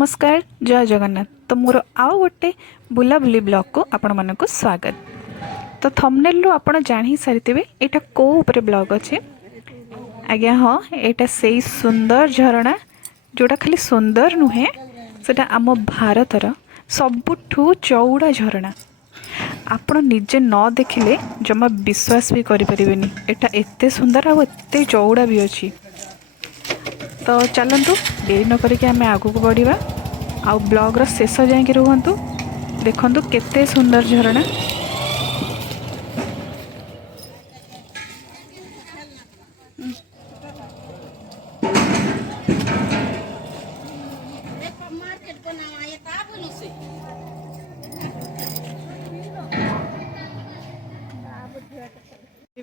नमस्कार जय जगन्नाथ। तो मोर आउ गोटे बुलाबुली ब्लॉग को आपण मानक स्वागत। तो थंबनेल रो आपण जानि सारिथिबे एटा को ऊपर ब्लॉग अछि। आज्ञा हाँ, एटा सेई सुंदर झरणा जोटा खाली सुंदर नुहे, सेटा आम भारतर सबुठू चौड़ा झरणा। आपण निजे न देखिले जमा विश्वास भी करि परिबेनी, एटा एते सुंदर आ एते चौड़ा भी अछि। तो चलतु देरी न करिके आमे आगू को बढ़िबा। आउ ब्लॉगर शेष जाए रुहतु, देखु केते सुंदर झरणा।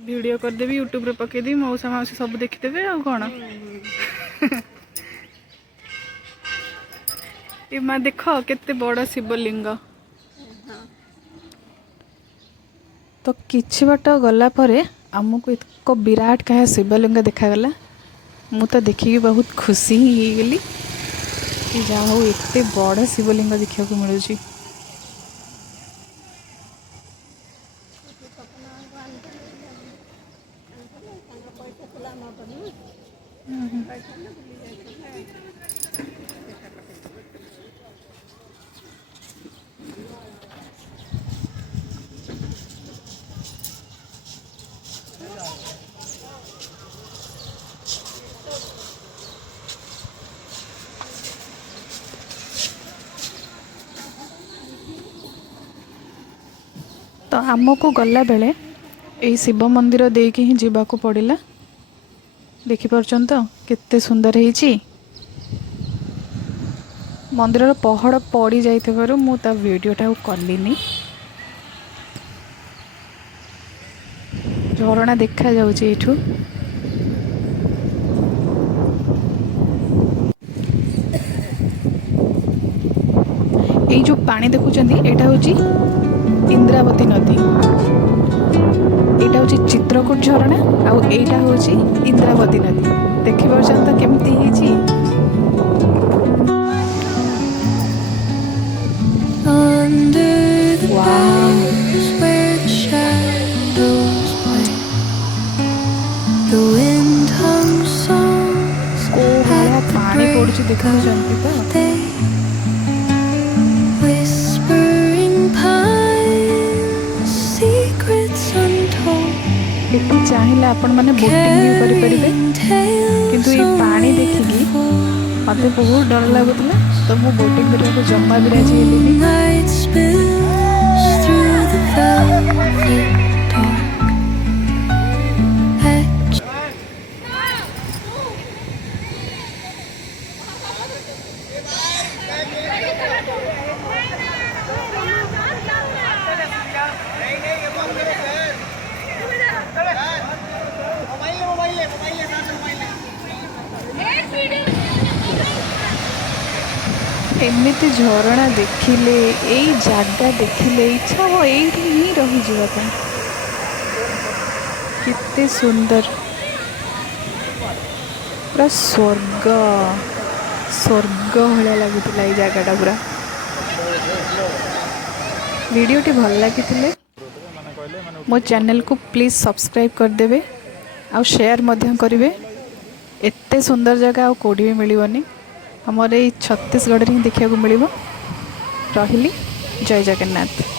वीडियो करदेवी यूट्यूब रे पकेदी, मौसा माउसी सब देखिदेवे आ कौन। ये माँ देख केते बड़ शिवलिंग। तो किछि बाट गला परे आमको एक विराट क्या शिवलिंग देखागला। मु तो देखिकी बहुत खुशी ही गली कि जा हो एते बड़ शिवलिंग देखा मिलूँ। तो आमको गला बेले यही शिव मंदिर देकी ही जीवाकू पड़िला। देखि परछन तो केते सुंदर ହେଇଛି। मंदिर पहड़ पड़ी जाइथिबारु मु ता वीडियोटा कलिनी। झरणा देखा जाउची एठू। এই जो पानी देखुचंदी एटा होची इंद्रावती नदी। एटा होची चित्रकूट झरणा आउ एटा होची इंद्रावती नदी। देखि परछन तो केमती ହେଇची। पानी पड़ुची देखुचंती तो एटी चाहिए आपण मैंने बोटिंग भी करि परिबे, किंतु ये पानी देखिकी मते बहुत डर लागुतला। तो मु बोटिंग करने को जम्मा भी राजी हेलिनी। एमती झरणा देखिले यही जगह देखिले इच्छा हो यही ही रही जावा। कितने सुंदर पूरा स्वर्ग स्वर्ग भाया लगुला ये जगटा पूरा। वीडियोटी भल लगी मो चैनल को प्लीज सब्सक्राइब करदेवे आ शेयर मध्य करेंगे। एते सुंदर जगह आ कौड़ी भी मिलनी हमारे छत्तीसगढ़ ही देखा मिल। रही जय जगन्नाथ।